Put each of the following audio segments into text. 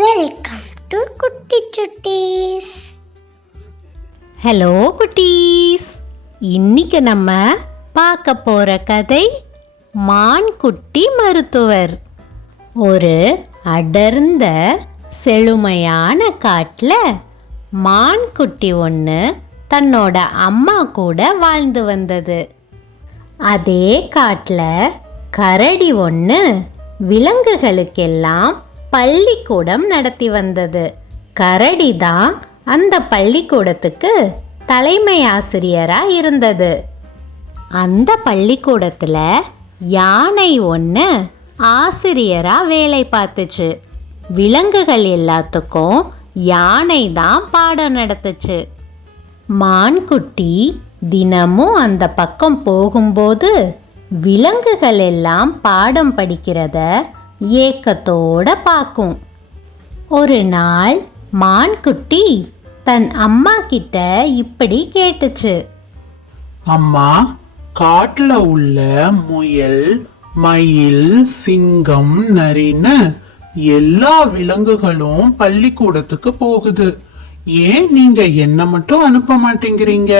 Welcome to குட்டி சுட்டீஸ். Hello குட்டீஸ், இன்னைக்கு நம்ம பார்க்க போற கதை மான் குட்டி மருத்துவர். ஒரு அடர்ந்த செழுமையான காட்டுல மான் குட்டி ஒன்று தன்னோட அம்மா கூட வாழ்ந்து வந்தது. அதே காட்டுல கரடி ஒன்று விலங்குகளுக்கெல்லாம் பள்ளிக்கூடம் நடத்தி வந்தது. கரடி தான் அந்த பள்ளிக்கூடத்துக்கு தலைமை ஆசிரியராக இருந்தது. அந்த பள்ளிக்கூடத்தில் யானை ஒன்று ஆசிரியராக வேலை பார்த்துச்சு. விலங்குகள் எல்லாத்துக்கும் யானை தான் பாடம் நடத்துச்சு. மான்குட்டி தினமும் அந்த பக்கம் போகும்போது விலங்குகள் எல்லாம் பாடம் படிக்கிறத ஏக்கத்தோட பார்க்கும். ஒரு நாள் மான்குட்டி தன் அம்மா கிட்ட இப்படி கேட்டுச்சு. அம்மா, காட்டுல உள்ள முயல், மயில், சிங்கம், நரின்னு எல்லா விலங்குகளும் பள்ளிக்கூடத்துக்கு போகுது. ஏன் நீங்க என்ன மட்டும் அனுப்ப மாட்டேங்கிறீங்க?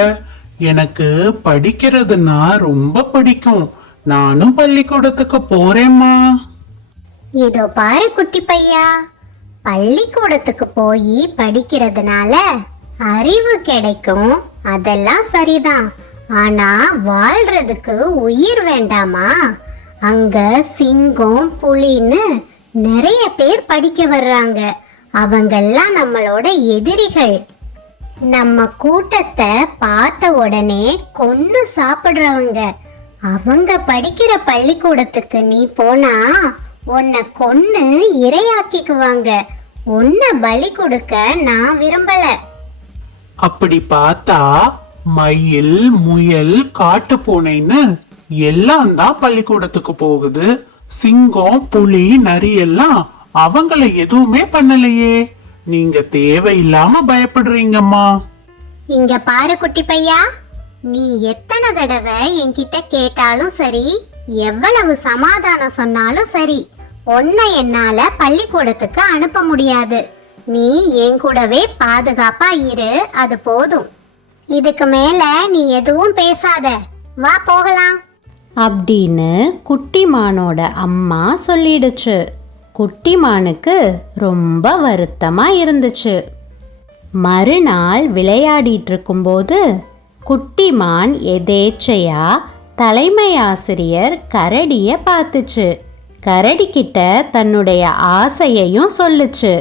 எனக்கு படிக்கிறதுனா ரொம்ப பிடிக்கும். நானும் பள்ளிக்கூடத்துக்கு போறேம்மா. இதோ பாரு குட்டி பையா, பள்ளிக்கூடத்துக்கு போய் படிக்கிறதுனால அறிவு கிடைக்கும், அதெல்லாம் சரிதான். ஆனா வாழ்றதுக்கு உயிர் வேண்டாமா? அங்க சிங்கம், புலின்னு நிறைய பேர் படிக்க வர்றாங்க. அவங்கெல்லாம் நம்மளோட எதிரிகள். நம்ம கூட்டத்தை பார்த்த உடனே கொன்னு சாப்பிடுறவங்க. அவங்க படிக்கிற பள்ளிக்கூடத்துக்கு நீ போனா உன்னை கொன்னு இரையாக்கிக்குவாங்க. உன்னை பலி கொடுக்க நான் விரும்பல. அப்படி பார்த்தா மயில், முயல், காட்டு பூனைன்னு எல்லாம் தான் பள்ளிக்கூடத்துக்கு போகுது. சிங்கம், புலி, நரி எல்லாம் அவங்கள எதுவுமே பண்ணலையே. நீங்க தேவையில்லாம பயப்படுறீங்கம்மா. இங்க பாரு குட்டி பையா, நீ எத்தனை தடவை என்கிட்ட கேட்டாலும் சரி, எவ்வளவு சமாதானம் சொன்னாலும் சரி, உன்னை என்னால பள்ளிக்கூடத்துக்கு அனுப்ப முடியாது. நீ என் கூடவே பாதுகாப்பா இரு, அது போதும். இதுக்கு மேல நீ எதுவும் பேசாத, வா போகலாம் அப்படின்னு குட்டிமானோட அம்மா சொல்லிடுச்சு. குட்டிமானுக்கு ரொம்ப வருத்தமா இருந்துச்சு. மறுநாள் விளையாடிட்டு இருக்கும்போது குட்டிமான் எதேச்சையா தலைமை ஆசிரியர் கரடிய பார்த்துச்சு. கரடி கிட்ட தன்னுடைய ஆசையையும் சொல்லுச்சு.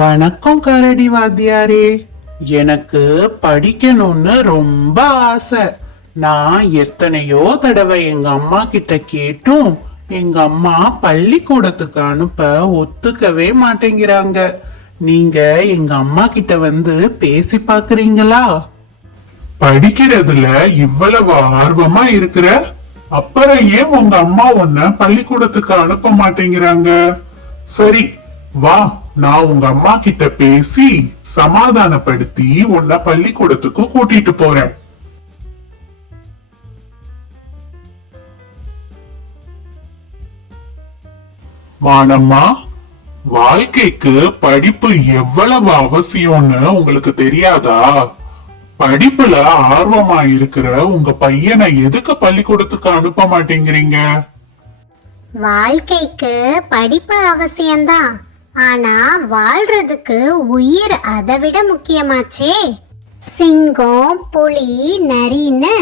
வணக்கம் கரடி வாத்தியாரே, எனக்கு படிக்கணும்னு ரொம்ப ஆசை. நான் எத்தனையோ தடவை எங்க அம்மா கிட்ட கேட்டும் எங்க அம்மா பள்ளிக்கூடத்துக்கு அனுப்ப ஒத்துக்கவே மாட்டேங்கிறாங்க. நீங்க எங்க அம்மா கிட்ட வந்து பேசி பாக்குறீங்களா? படிக்கிறதுல இவ்வளவு ஆர்வமா இருக்கிற, அப்புறம் ஏன் உங்க அம்மா உன்னை பள்ளிக்கூடத்துக்கு அனுப்ப மாட்டேங்கிறாங்க? சரி வா, நான் உங்க அம்மா கிட்ட பேசி சமாதானப்படுத்தி உன்னை பள்ளிக்கூடத்துக்கு கூட்டிட்டு போறேன். வானம்மா, வாழ்க்கைக்கு படிப்பு எவ்வளவு அவசியம்னு உங்களுக்கு தெரியாதா? படிப்புல ஆர்வமா இருக்கிற உங்க பையனை எதுக்கு பள்ளிக்கூடத்துக்கு அனுப்ப மாட்டேங்கிறீங்க? வாழ்க்கைக்கு படிப்பு அவசியம்தான், ஆனா வாழ்றதுக்கு உயிர் அதை விட முக்கியமாச்சே. சிங்கம், புலி, நரின்னு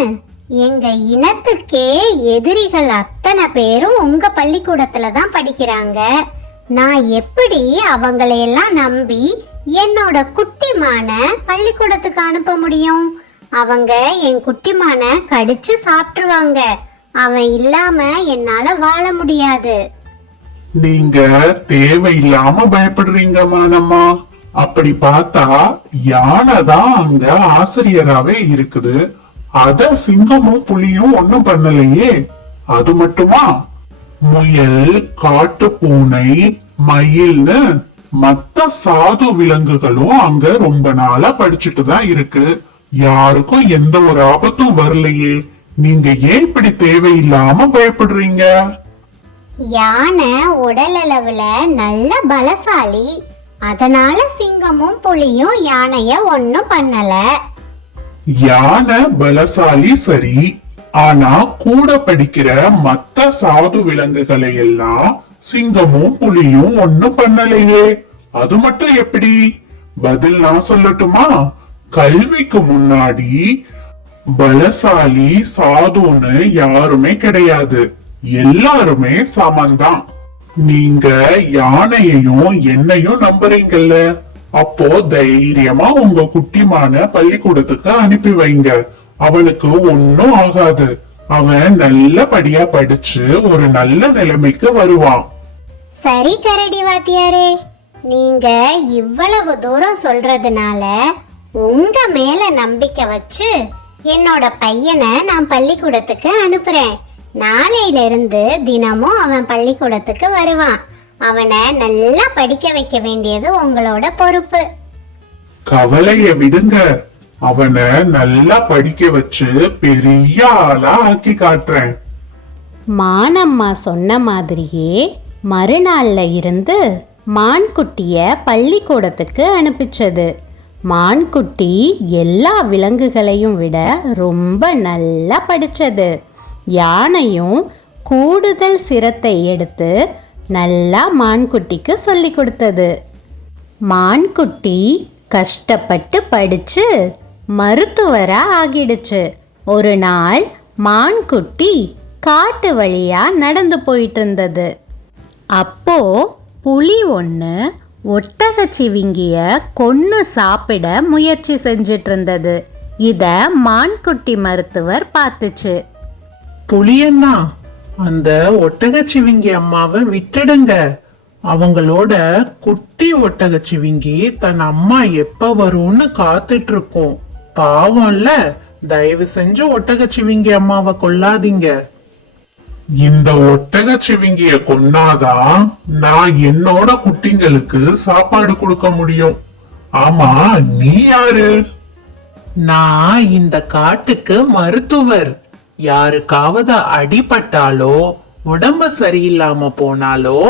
எங்க இனத்துக்கே எதிரிகள் அத்தனை பேரும் உங்க பள்ளிக்கூடத்துல தான் படிக்கிறாங்க. நான் எப்படி அவங்களையெல்லாம் நம்பி என்னோட குட்டிமான பள்ளிக்கூடத்துக்கு அனுப்ப முடியும்? அவங்க என் குட்டிமான கடிச்சு சாப்பிட்டுருவாங்க. அவன் இல்லாம என்னால வாழ முடியாது. நீங்க தேவையில்லாம பயப்படுறீங்க மானம்மா. அப்படி பார்த்தா யானை தான் அங்க ஆசிரியராவே இருக்குது. அத சிங்கமும் புலியும் ஒண்ணும் பண்ணலையே. அது மட்டுமா, முயல், காட்டு பூனை, மயில்னு மத்த சாது விலங்குகளும் அங்க ரொம்ப நாளா படிச்சுட்டு தான் இருக்கு. யாருக்கும் எந்த ஒரு ஆபத்தும் வரலையே. நீங்க ஏன் இப்படி தேவையில்லாம பயப்படுறீங்க? யானை உடல் அளவுல நல்ல பலசாலி, அதனால சிங்கமும் புலியும் யானைய ஒண்ணும் பண்ணல. யானை பலசாலி சரி, ஆனா கூட படிக்கிற மத்த சாது விலங்குகளை எல்லாம் சிங்கமும் புலியும் ஒண்ணும் பண்ணலையே. அது மட்டும் எப்படி? பதில் நான் சொல்லட்டுமா? கல்விக்கு முன்னாடி பலசாலி சாதுன்னு யாருமே கிடையாது, எல்லாருமே சமந்தான். நீங்க யானையையும் என்னையும் நம்புறீங்கல்ல, அப்போ தைரியமா உங்க குட்டிமான பள்ளிக்கூடத்துக்கு அனுப்பி வைங்க. அவனுக்கு ஒன்னும் ஆகாது. அவன் நல்லபடியா படிச்சு ஒரு நல்ல நிலைமைக்கு வருவான். சரி கரடி வாத்தியாரே, நீங்க இவ்வளவு தூரம் சொல்றதுனால உங்க மேல நம்பிக்கை வச்சு என்னோட பையனை நான் பள்ளிக்கூடத்துக்கு அனுப்புறேன். நாளையில இருந்து தினமும் அவன் பள்ளிக்கூடத்துக்கு வருவான். அவனை நல்லா படிக்க வைக்க வேண்டியது உங்களோட பொறுப்பு. கவலைய விடுங்க, அவனை நல்லா படிக்க வச்சு பெரிய ஆளா ஆக்கி காட்டுறேன். மானம்மா சொன்ன மாதிரியே மறுநாள்ல இருந்து மான்குட்டிய பள்ளிக்கூடத்துக்கு அனுப்பிச்சது. மான்குட்டி எல்லா விலங்குகளையும் விட ரொம்ப நல்லா படிச்சது. யானையும் கூடுதல் சிரத்தை எடுத்து நல்லா மான்குட்டிக்கு சொல்லி கொடுத்தது. மான்குட்டி கஷ்டப்பட்டு படிச்சு மருத்துவரா ஆகிடுச்சு. ஒரு நாள் மான்குட்டி காட்டு வழியா நடந்து போயிட்டு இருந்தது. அப்போ புலி ஒன்று ஒட்டகச்சிவிங்கிய கொன்னு சாப்பிட முயற்சி செஞ்சிட்டு இருந்தது. இத மான்குட்டி மருத்துவர் பார்த்துச்சு. புலியண்ணா, அந்த ஒட்டகச்சிவிங்கி அம்மாவை விட்டுடுங்க. அவங்களோட குட்டி ஒட்டகச்சிவிங்கி தன் அம்மா எப்ப வரும்னு காத்துட்டு இருக்கோம். பாவம்ல, தயவு செஞ்சு ஒட்டகச்சிவிங்கி அம்மாவை கொல்லாதீங்க. இந்த ஒட்டகச்சிவிங்கிய கொன்னாதான் நான் என்னோட குட்டிங்களுக்கு சாப்பாடு கொடுக்க முடியும். ஆமா, நீ யாரு? நான் இந்த காட்டுக்கு மருத்துவர். யாருக்காவது அடிபட்டாலோ உடம்பு சரியில்லாம போனாலோ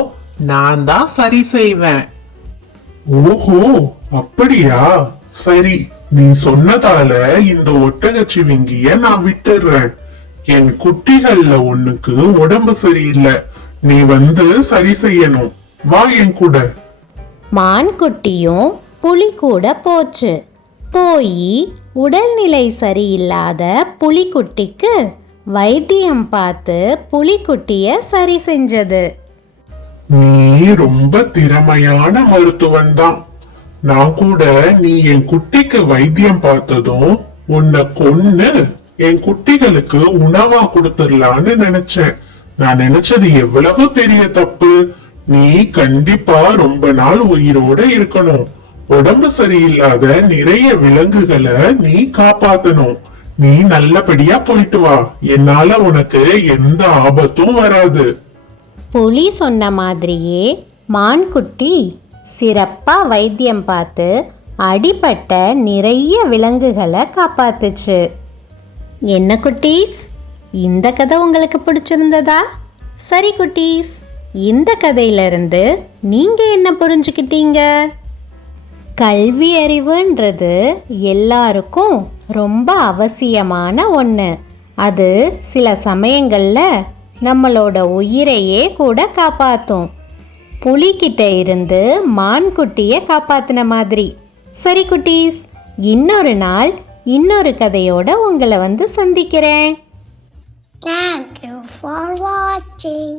நான் தான் சரி செய்வேன். ஓஹோ, அப்படியா? சரி, நீ சொன்னதால இந்த ஒட்டகச்சிவிங்கிய நான் விட்டுடுறேன். என் குட்டிகள்ல ஒண்ணுக்கு உடம்பு சரியில்லை, நீ வந்து சரி செய்யணும். வா என் கூட. மான்குட்டியும் புலி கூட போச்சு. போய் உடல்நிலை சரியில்லாத புலிக்குட்டிக்கு வைத்தியம் பார்த்து புலிக்குட்டிய சரி செஞ்சது. நீ ரொம்ப திறமையான மருத்துவன் தான். நான் கூட நீ என் குட்டிக்கு வைத்தியம் பார்த்ததும் உன்னை கொன்னு என் குட்டிகளுக்கு உணவா கொடுத்துடலான்னு நினைச்சேன். நான் நினைச்சது எவ்வளவு பெரிய தப்பு. நீ கண்டிப்பா ரொம்ப நாள் உயிரோட இருக்கணும். உடம்பு சரியில்லாத நிறைய விலங்குகளை நீ காப்பாத்தணும். நீ நல்லபடியா போயிட்டு வா. என்னால உனக்கு எந்த ஆபத்தும் வராது. புலி சொன்ன மாதிரியே மான்குட்டி சிறப்பா வைத்தியம் பார்த்து அடிபட்ட நிறைய விலங்குகளை காப்பாத்துச்சு. என்ன குட்டீஸ், இந்த கதை உங்களுக்கு பிடிச்சிருந்ததா? சரி குட்டீஸ், இந்த கதையிலிருந்து நீங்க என்ன புரிஞ்சுக்கிட்டீங்க? கல்வி அறிவுன்றது எல்லாருக்கும் ரொம்ப அவசியமான ஒன்று. அது சில சமயங்களில் நம்மளோட உயிரையே கூட காப்பாற்றும். புலிகிட்ட இருந்து மான்குட்டியை காப்பாத்தின மாதிரி. சரி குட்டீஸ், இன்னொரு நாள் இன்னொரு கதையோட உங்களை வந்து சந்திக்கிறேன். Thank you for watching.